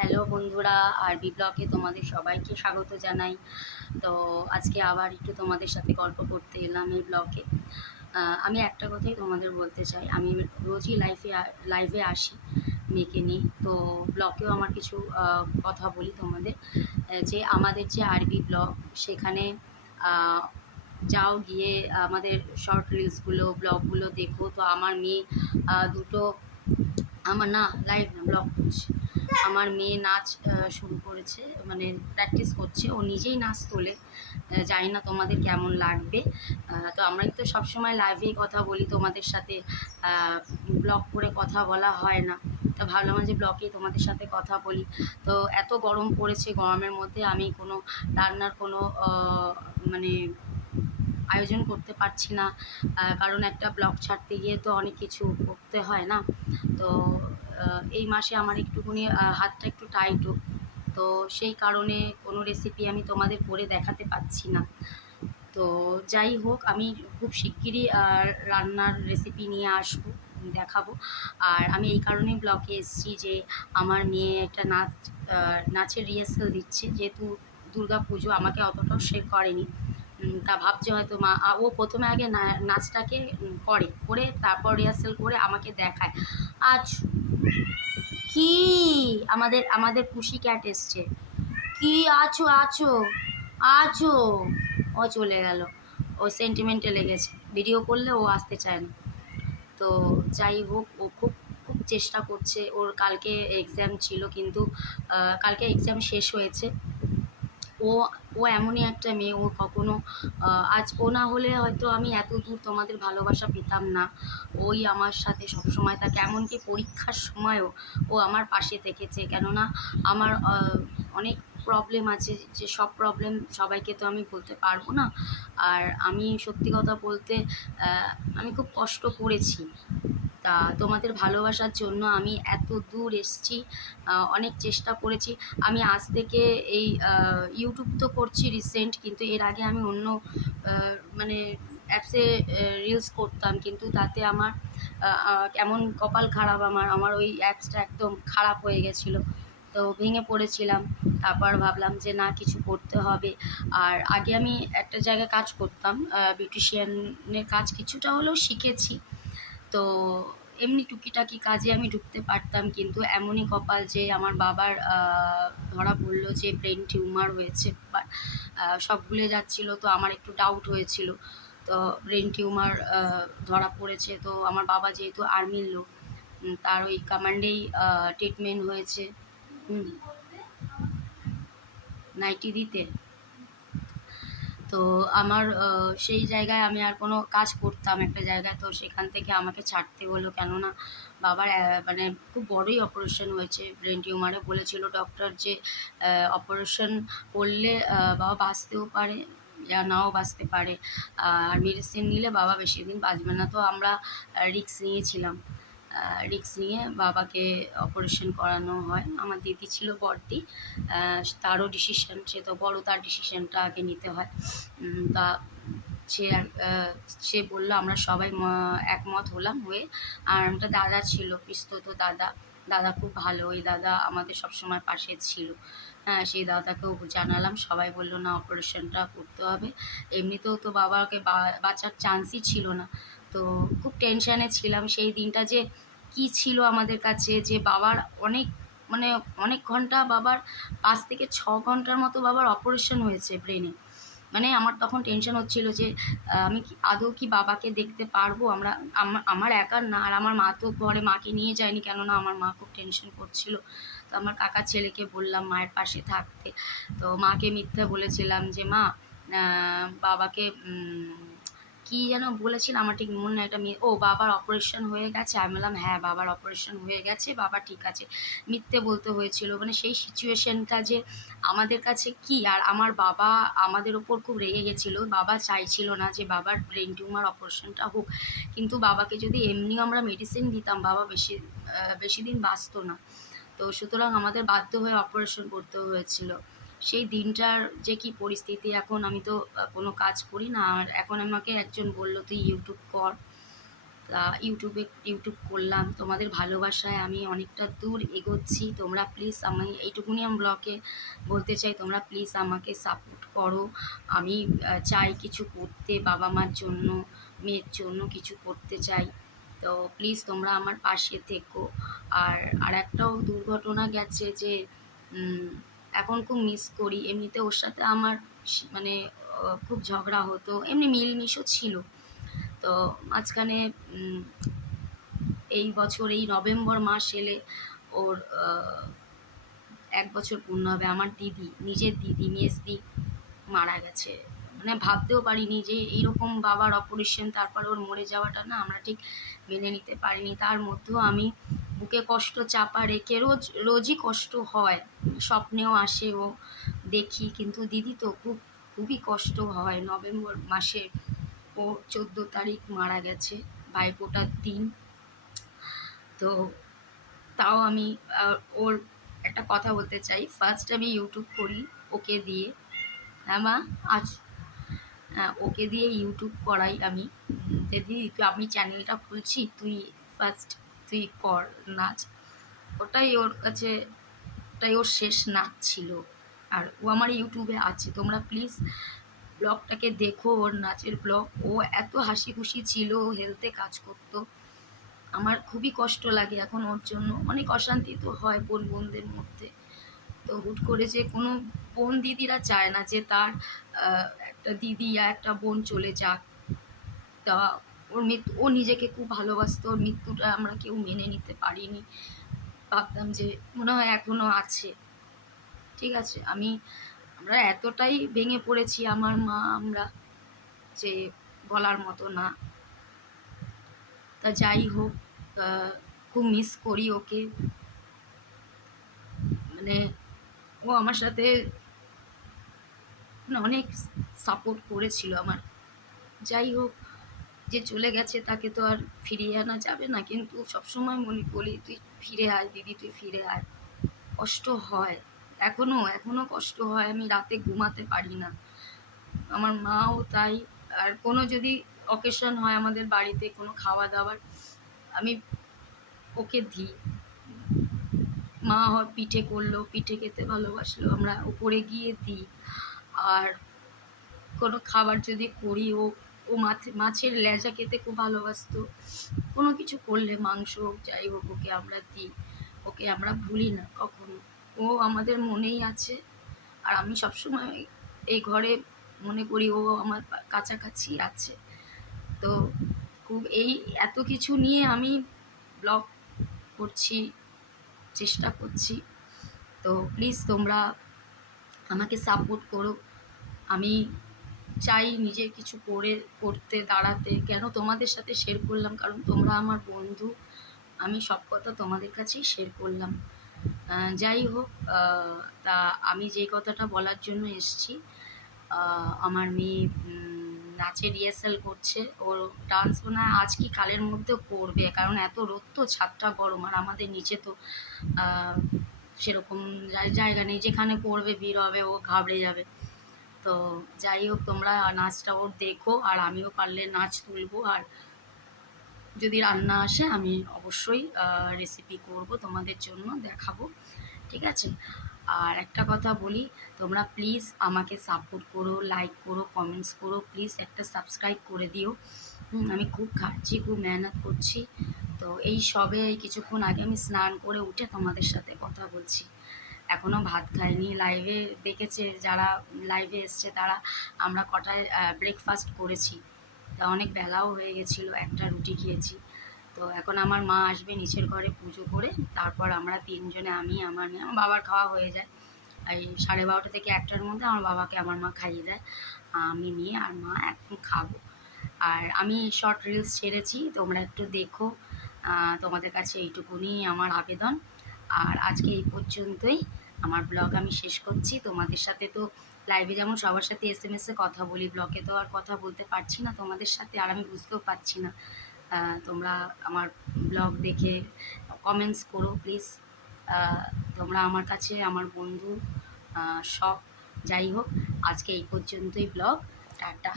Hello বন্ধুরা, আরবি ব্লগে তোমাদের সবাইকে স্বাগত জানাই। তো আজকে আবার একটু তোমাদের সাথে গল্প করতে এলাম এই ব্লগে। আমি একটা কথাই তোমাদের বলতে চাই, আমি রোজই লাইভে আসি মেয়েকে নিয়ে। তো ব্লগেও আমার কিছু কথা বলি তোমাদের। যে আমাদের যে আরবি ব্লগ, সেখানে আহ, যাও গিয়ে আমাদের শর্ট রিলসগুলো ব্লগগুলো দেখো। তো আমার মেয়ে দুটো, আমার না লাইভ না ব্লগ করছে, আমার মেয়ে নাচ শুরু করেছে, মানে প্র্যাকটিস করছে, ও নিজেই নাচ তোলে। জানি না তোমাদের কেমন লাগবে। তো আমরা তো সবসময় লাইভেই কথা বলি তোমাদের সাথে, ব্লগ করে কথা বলা হয় না। তো ভাবলাম যে ব্লগেই তোমাদের সাথে কথা বলি। তো এত গরম পড়েছে, গরমের মধ্যে আমি কোনো রান্নার কোনো মানে আয়োজন করতে পারছি না। কারণ একটা ব্লগ ছাড়তে গিয়ে তো অনেক কিছু করতে হয় না। তো এই মাসে আমার একটুখানি হাতটা একটু টাইটও, তো সেই কারণে কোনো রেসিপি আমি তোমাদের করে দেখাতে পাচ্ছি না। তো যাই হোক, আমি খুব শিগগিরই রান্নার রেসিপি নিয়ে আসবো, দেখাবো। আর আমি এই কারণেই ব্লগে এসেছি যে আমার মেয়ে একটা নাচের রিহার্সাল দিচ্ছে, যেহেতু দুর্গা পুজো, আমাকে অতটাও সে করেনি। তা ভাবছে হয়তো মা, ও প্রথমে আগে নাচটাকে করে তারপর রিহার্সাল করে আমাকে দেখায়। আজ কি, আমাদের আমাদের পুষি ক্যাট এসছে। কি আছো আছো আছো, ও চলে গেল, ও সেন্টিমেন্টে লেগেছে, ভিডিও করলে ও আসতে চায় না। তো যাই হোক, ও খুব খুব চেষ্টা করছে। ওর কালকে এক্সাম ছিল, কিন্তু কালকে এক্সাম শেষ হয়েছে। ও ও এমনই একটা মেয়ে, ও কখনো আজ ও না হলে হয়তো আমি এত দূর তোমাদের ভালোবাসা পেতাম না। ওই আমার সাথে সবসময় থাকে, এমনকি পরীক্ষার সময়ও ও আমার পাশে থেকেছে। কেননা আমার অনেক প্রবলেম আছে, যে সব প্রবলেম সবাইকে তো আমি বলতে পারবো না। আর আমি সত্যি কথা বলতে আমি খুব কষ্ট করেছি। তা তোমাদের ভালোবাসার জন্য আমি এত দূর এসেছি, অনেক চেষ্টা করেছি। আমি আজ থেকে এই ইউটিউব তো করছি রিসেন্ট, কিন্তু এর আগে আমি অন্য মানে অ্যাপসে রিলস করতাম, কিন্তু তাতে আমার কেমন কপাল খারাপ, আমার আমার ওই অ্যাপসটা একদম খারাপ হয়ে গেছিলো। তো ভেঙে পড়েছিলাম। তারপর ভাবলাম যে না, কিছু করতে হবে। আর আগে আমি একটা জায়গায় কাজ করতাম, বিউটিশিয়ানের কাজ কিছুটা হলেও শিখেছি। তো এমনি টুকিটাকি কাজে আমি ঢুকতে পারতাম, কিন্তু এমনই কপাল যে আমার বাবার ধরা পড়লো যে ব্রেন টিউমার হয়েছে। সব ভুলে যাচ্ছিলো, তো আমার একটু ডাউট হয়েছিল। তো ব্রেন টিউমার ধরা পড়েছে। তো আমার বাবা যেহেতু আর্মির লোক, তার ওই কমান্ডেই ট্রিটমেন্ট হয়েছে। হুম, নাইটি দিতে। তো আমার সেই জায়গায় আমি আর কোনো কাজ করতাম একটা জায়গায়, তো সেখান থেকে আমাকে ছাড়তে হলো। কেননা বাবার মানে খুব বড়ই অপারেশন হয়েছে ব্রেন টিউমারে। বলেছিল ডক্টর যে অপারেশন করলে বাবা বাঁচতেও পারে, নাও বাঁচতে পারে। আর মেডিসিন নিলে বাবা বেশি দিন বাঁচবে না। তো আমরা রিস্ক নিয়েছিলাম, রিস্ক নিয়ে বাবাকে অপারেশন করানো হয়। আমার দিদি ছিল বড়দি, তারও ডিসিশন, সে তো বড়, তার ডিসিশনটা আগে নিতে হয়। তা সে সে বললো, আমরা সবাই একমত হলাম হয়ে। আর একটা দাদা ছিল, পিস্তত দাদা, দাদা খুব ভালো, ওই দাদা আমাদের সবসময় পাশে ছিল। হ্যাঁ, সেই দাদাকেও জানালাম, সবাই বললো না, অপারেশনটা করতে হবে। এমনিতেও তো বাবাকে বাঁচার চান্সই ছিল না। তো খুব টেনশানে ছিলাম সেই দিনটা, যে কি ছিল আমাদের কাছে, যে বাবার অনেক, মানে অনেক ঘন্টা, বাবার 5 থেকে 6 ঘন্টার মতো বাবার অপারেশন হয়েছে ব্রেনে। মানে আমার তখন টেনশন হচ্ছিল যে আমি কি আদৌ কি বাবাকে দেখতে পারবো। আমার একার না, আর আমার মা তো ঘরে, মাকে নিয়ে যায়নি, কেননা আমার মা খুব টেনশন করছিল। তো আমার কাকার ছেলেকে বললাম মায়ের পাশে থাকতে। তো মাকে মিথ্যে বলেছিলাম যে মা, বাবাকে কি যেন বলেছিলাম, আমার ঠিক মনে নেই। একটা মেয়ে, ও বাবার অপারেশন হয়ে গেছে। আমি বললাম হ্যাঁ, বাবার অপারেশন হয়ে গেছে, বাবা ঠিক আছে। মিথ্যে বলতে হয়েছিল, মানে সেই সিচুয়েশনটা যে আমাদের কাছে কি। আর আমার বাবা আমাদের ওপর খুব রেগে গেছিলো, বাবা চাইছিল না যে বাবার ব্রেন টিউমার অপারেশনটা হোক। কিন্তু বাবাকে যদি এমনিও আমরা মেডিসিন দিতাম, বাবা বেশি দিন বাঁচতো না। তো সুতরাং আমাদের বাধ্য হয়ে অপারেশন করতে হয়েছিল। সেই দিনটার যে কি পরিস্থিতি, এখন আমি তো কোনো কাজ করি না। আর এখন আমাকে একজন বলল তুই ইউটিউব কর। তা ইউটিউব করলাম, তোমাদের ভালোবাসায় আমি অনেকটা দূর এগোচ্ছি। তোমরা প্লিজ, আমি এইটুকুনি আমি ব্লগে বলতে চাই, তোমরা প্লিজ আমাকে সাপোর্ট করো। আমি চাই কিছু করতে, বাবা মার জন্য, মেয়ের জন্য কিছু করতে চাই। তো প্লিজ তোমরা আমার পাশে থেকো। আর একটাও দুর্ঘটনা গেছে যে এখন খুব মিস করি। এমনিতে ওর সাথে আমার মানে খুব ঝগড়া হতো, এমনি মিলমিশও ছিল। তো মাঝখানে এই বছর এই নভেম্বর মাস এলে ওর 1 বছর পূর্ণ হবে। আমার দিদি, নিজের দিদি, মেজদি মারা গেছে। মানে ভাবতেও পারিনি যে এইরকম বাবার অপারেশন, তারপর ওর মরে যাওয়াটা না আমরা ঠিক মেনে নিতে পারিনি। তার মধ্যেও আমি বুকে কষ্ট চাপা রেখে রোজই কষ্ট হয়, স্বপ্নেও আসে ও দেখি, কিন্তু দিদি তো খুবই কষ্ট হয়। নভেম্বর মাসে ও 14 তারিখ মারা গেছে, ভাইফোঁটার দিন। তো তাও আমি ওর একটা কথা বলতে চাই, ফার্স্ট আমি ইউটিউব করি ওকে দিয়ে। হ্যাঁ মা, আজ হ্যাঁ, ওকে দিয়ে ইউটিউব করাই আমি। দিদি আমি চ্যানেলটা খুলছি, তুই ফার্স্ট তুই কর নাচ। ওটাই ওর কাছে, ওটাই ওর শেষ নাচ ছিল। আর ও আমার ইউটিউবে আছে, তোমরা প্লিজ ব্লগটাকে দেখো, ওর নাচের ব্লগ। ও এত হাসি খুশি ছিল, হেলথে কাজ করতো। আমার খুবই কষ্ট লাগে এখন ওর জন্য। অনেক অশান্তি তো হয় বোনদের মধ্যে। তো হুট করে যে কোনো বোন দিদিরা চায় না যে তার একটা দিদি আর একটা বোন চলে যাক। তা ও নিজেকে খুব ভালোবাসতো, ওর মৃত্যুটা আমরা কেউ মেনে নিতে পারিনি। ভাবতাম যে মনে হয় এখনো আছে। ঠিক আছে, আমরা এতটাই ভেঙে পড়েছি আমার মা আমরা, যে বলার মতো না। তা যাই হোক, খুব মিস করি ওকে। মানে ও আমার সাথে মানে অনেক সাপোর্ট করেছিল আমার। যাই হোক, যে চলে গেছে তাকে তো আর ফিরিয়ে আনা যাবে না, কিন্তু সবসময় মনে করি তুই ফিরে আয় দিদি, তুই ফিরে আয়। কষ্ট হয়, এখনো কষ্ট হয়, আমি রাতে ঘুমাতে পারি না। আমার মাও তাই। আর কোনো যদি অকেশন হয় আমাদের বাড়িতে, কোনো খাওয়া দাওয়ার, আমি ওকে দিই। মা হয় পিঠে করলো, পিঠে খেতে ভালোবাসলো, আমরা উপরে গিয়ে দিই। আর কোনো খাবার যদি করি, ও ও মাছের লেজা খেতে খুব ভালোবাসতো। কোনো কিছু করলে, মাংস যাই হোক, ওকে আমরা দিই। ওকে আমরা ভুলি না কখনো, ও আমাদের মনেই আছে। আর আমি সবসময় এই ঘরে মনে করি ও আমার কাছাকাছি আছে। তো খুব এত কিছু নিয়ে আমি ব্লগ করছি, চেষ্টা করছি। তো প্লিজ তোমরা আমাকে সাপোর্ট করো। আমি চাই নিজের কিছু করতে দাঁড়াতে। কেন তোমাদের সাথে শেয়ার করলাম, কারণ তোমরা আমার বন্ধু। আমি সব কথা তোমাদের কাছেই শেয়ার করলাম। যাই হোক, তা আমি যেই কথাটা বলার জন্য এসছি, আমার মেয়ে নাচের রিহার্সাল করছে। ওর ডান্স মনে হয় আজ কি কালের মধ্যেও করবে, কারণ এত রোদ তো, ছাদটা গরম। আর আমাদের নিচে তো সেরকম জায়গা নেই, যেখানে করবে ভিড় হবে, ও ঘাবড়ে যাবে। তো যাই হোক, তোমরা নাচটা ওর দেখো, আর আমিও পারলে নাচ তুলবো। আর যদি রান্না আসে আমি অবশ্যই রেসিপি করব, তোমাদের জন্য দেখাবো। ঠিক আছে? আর একটা কথা বলি, তোমরা প্লিজ আমাকে সাপোর্ট করো, লাইক করো, কমেন্টস করো, প্লিজ একটা সাবস্ক্রাইব করে দিও। আমি খুব খাটছি, খুব মেহনত করছি। তো এই কিছুক্ষণ আগে আমি স্নান করে উঠে তোমাদের সাথে কথা বলছি। এখনও ভাত খাইনি। লাইভে দেখেছে যারা, লাইভে এসছে তারা, আমরা কটায় ব্রেকফাস্ট করেছি। তা অনেক বেলাও হয়ে গেছিলো, একটা রুটি খেয়েছি। তো এখন আমার মা আসবে নিচের ঘরে পুজো করে, তারপর আমরা তিনজনে, আমি, আমার মেয়ে, আমার বাবার খাওয়া হয়ে যায় এই 12:30 থেকে 1টার মধ্যে। আমার বাবাকে আমার মা খাইয়ে দেয়, আমি, মেয়ে আর মা এখন খাবো। আর আমি শর্ট রিলস ছেড়েছি, তোমরা একটু দেখো। তোমাদের কাছে এইটুকুনি আমার আবেদন। আর আজকে এই পর্যন্তই, আমার ব্লগ আমি শেষ করছি। তোমাদের সাথে তো লাইভে যেমন সবার সাথে এসএমএসে কথা বলি, ব্লগে তো আর কথা বলতে পারছি না তোমাদের সাথে, আর আমি বুঝতেও পারছি না। তোমরা আমার ব্লগ দেখে কমেন্টস করো প্লিজ। তোমরা আমার কাছে আমার বন্ধু সব। যাই হোক, আজকে এই পর্যন্তই ব্লগ। টাটা।